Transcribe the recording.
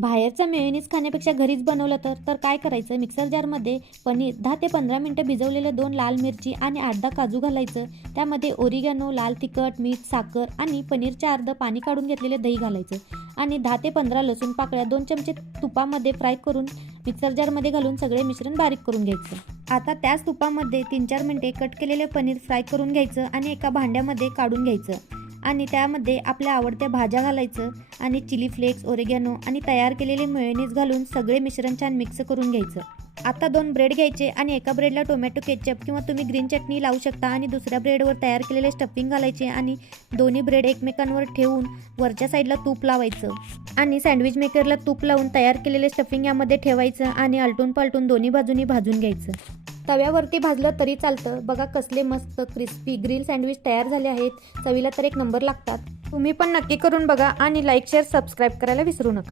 बाहेरचा मेयोनीज खाण्यापेक्षा घरीच बनवलं तर काय करायचं, मिक्सर जारमध्ये पनीर 10 ते 15 मिनटं भिजवलेले 2 लाल मिरची आणि 8-10 काजू घालायचं. त्यामध्ये ओरिगॅनो, लाल तिखट, मीठ, साखर आणि पनीरच्या अर्धं पाणी काढून घेतलेले दही घालायचं आणि 10 ते 15 लसूण पाकळ्या 2 चमचे तुपामध्ये फ्राय करून मिक्सर जारमध्ये घालून सगळे मिश्रण बारीक करून घ्यायचं. आता त्याच तुपामध्ये 3-4 मिनिटे कट केलेले पनीर फ्राय करून घ्यायचं आणि एका भांड्यामध्ये काढून घ्यायचं आणि त्यामध्ये आपल्या आवडत्या भाज्या घालायचं आणि चिली फ्लेक्स, ओरिगॅनो आणि तयार केलेले मेयोनीज घालून सगळे मिश्रण छान मिक्स करून घ्यायचं. आता 2 ब्रेड घ्यायचे आणि एका ब्रेडला टोमॅटो केचप किंवा तुम्ही ग्रीन चटणी लावू शकता आणि दुसऱ्या ब्रेडवर तयार केलेले स्टफिंग घालायचे आणि दोन्ही ब्रेड एकमेकांवर ठेवून वरच्या साईडला तूप लावायचं आणि सँडविच मेकरला तूप लावून तयार केलेले स्टफिंग यामध्ये ठेवायचं आणि आलटून पालटून दोन्ही बाजूनी भाजून घ्यायचं. तव्यावरती भाजलं तरी चालतं. बघा कसले मस्त क्रिस्पी ग्रिल सँडविच तयार झाले आहेत. चवीला तर एक नंबर लागतात. तुम्ही पण नक्की करून बघा आणि लाईक, शेअर, सबस्क्राईब करायला विसरू नका.